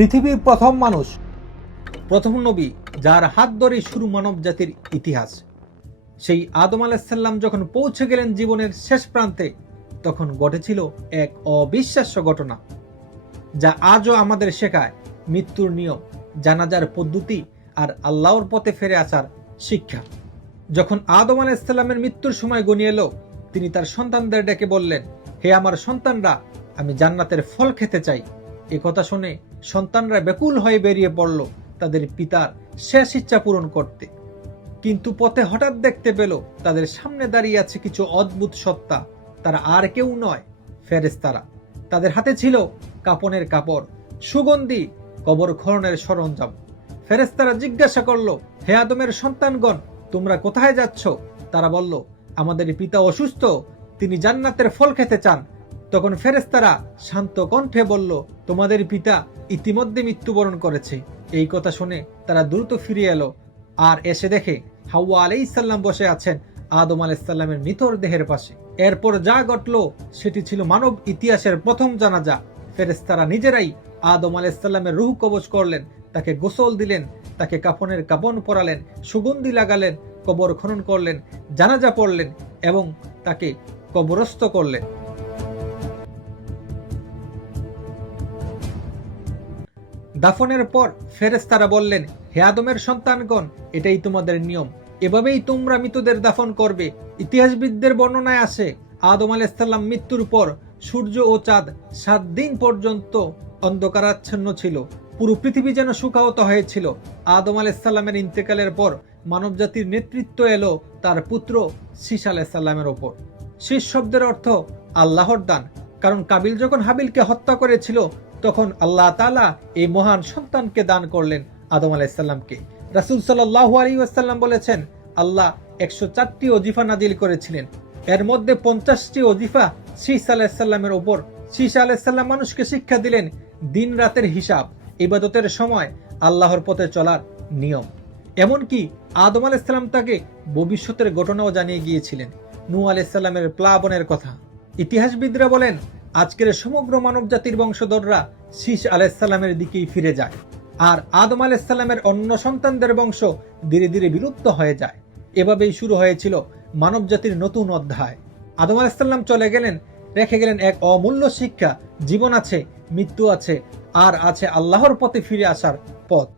পৃথিবীর প্রথম মানুষ, প্রথম নবী যার হাত ধরে শুরু মানব জাতির ইতিহাস, সেই আদম আলাইহিস সালাম যখন পৌঁছে গেলেন জীবনের শেষ প্রান্তে, তখন ঘটেছিল এক অবিশ্বাস্য ঘটনা, যা আজও আমাদের শেখায় মৃত্যুর নিয়ম, জানাজার পদ্ধতি আর আল্লাহর পথে ফিরে আসার শিক্ষা। যখন আদম আলাইহিস সালামের মৃত্যুর সময় ঘনিয়ে এলো, তিনি তার সন্তানদের ডেকে বললেন, হে আমার সন্তানরা, আমি জান্নাতের ফল খেতে চাই। এ কথা শুনে সন্তানরা ব্যাকুল হয়ে বেরিয়ে পড়ল তাদের পিতার শেষ ইচ্ছা পূরণ করতে। কিন্তু পথে হঠাৎ দেখতে পেল তাদের সামনে দাঁড়িয়ে আছে কিছু অদ্ভুত সত্তা। তারা আর কেউ নয়, ফেরেশতারা। তাদের হাতে ছিল কাফনের কাপড়, সুগন্ধি, কবর খননের সরঞ্জাম। ফেরেশতারা জিজ্ঞাসা করলো, হে আদমের সন্তানগণ, তোমরা কোথায় যাচ্ছ? তারা বলল, আমাদের পিতা অসুস্থ, তিনি জান্নাতের ফল খেতে চান। তখন ফেরেশতারা শান্ত কণ্ঠে বলল, তোমাদের পিতা ইতিমধ্যে মৃত্যুবরণ করেছে। এই কথা শুনে তারা দ্রুত ফিরে এলো আর এসে দেখে হাওয়া আলাইহিস সালাম বসে আছেন আদম আলাইহিস সালামের মৃতর দেহের পাশে। এরপর যা ঘটলো সেটি ছিল মানব ইতিহাসের প্রথম জানাজা। ফেরেশতারা নিজেরাই আদম আলাইহিস সালামের রূহ কবজ করলেন, তাকে গোসল দিলেন, তাকে কাফনের কাফন পরালেন, সুগন্ধি লাগালেন, কবর খনন করলেন, জানাজা পড়লেন এবং তাকে কবরস্থ করলেন। দাফনের পর ফেরেশতারা বললেন, হে আদমের সন্তানগণ, এটাই তোমাদের নিয়ম, এভাবেই তোমরা মৃতদের দাফন করবে। ইতিহাসবিদদের বর্ণনায় আসে, আদম আলাইহিস সালাম মৃত্যুর পর সূর্য ও চাঁদ 7 দিন পর্যন্ত অন্ধকারাচ্ছন্ন ছিল। পুরো পৃথিবী যেন শুকাহত হয়েছিল। আদম আলাইহিস সালামের ইন্তেকালের পর মানবজাতির নেতৃত্ব এলো তার পুত্র শীস আলাইহিস সালামের ওপর। শীস শব্দের অর্থ আল্লাহর দান, কারণ কাবিল যখন হাবিলকে হত্যা করেছিল, তখন আল্লাহ তাআলা এই মহান সন্তানকে দান করলেন আদম আলাইহিস সালামকে। রাসূল সাল্লাল্লাহু আলাইহি ওয়াসাল্লাম বলেছেন, আল্লাহ 104টি ওজিফা নাজিল করেছিলেন, এর মধ্যে 50টি ওজিফা শীস আলাইহিস সালামের উপর। শীস আলাইহিস সালাম মানুষকে শিক্ষা দিলেন দিন রাতের হিসাব, ইবাদতের সময়, আল্লাহর পথে চলার নিয়ম। এমনকি আদম আলাইহিস সালাম তাকে ভবিষ্যতের ঘটনাও জানিয়ে গিয়েছিলেন, নূহ আলাইহিস সালামের প্লাবনের কথা। ইতিহাসবিদরা বলেন, আজকের সমগ্র মানব জাতির বংশধররা শীস আলাইহিস সালামের দিকেই ফিরে যায়, আর আদম আলাইহিস সালামের অন্য সন্তানদের বংশ ধীরে ধীরে বিলুপ্ত হয়ে যায়। এভাবেই শুরু হয়েছিল মানব জাতির নতুন অধ্যায়। আদম আলাইহিস সালাম চলে গেলেন, রেখে গেলেন এক অমূল্য শিক্ষা, জীবন আছে, মৃত্যু আছে, আর আছে আল্লাহর পথে ফিরে আসার পথ।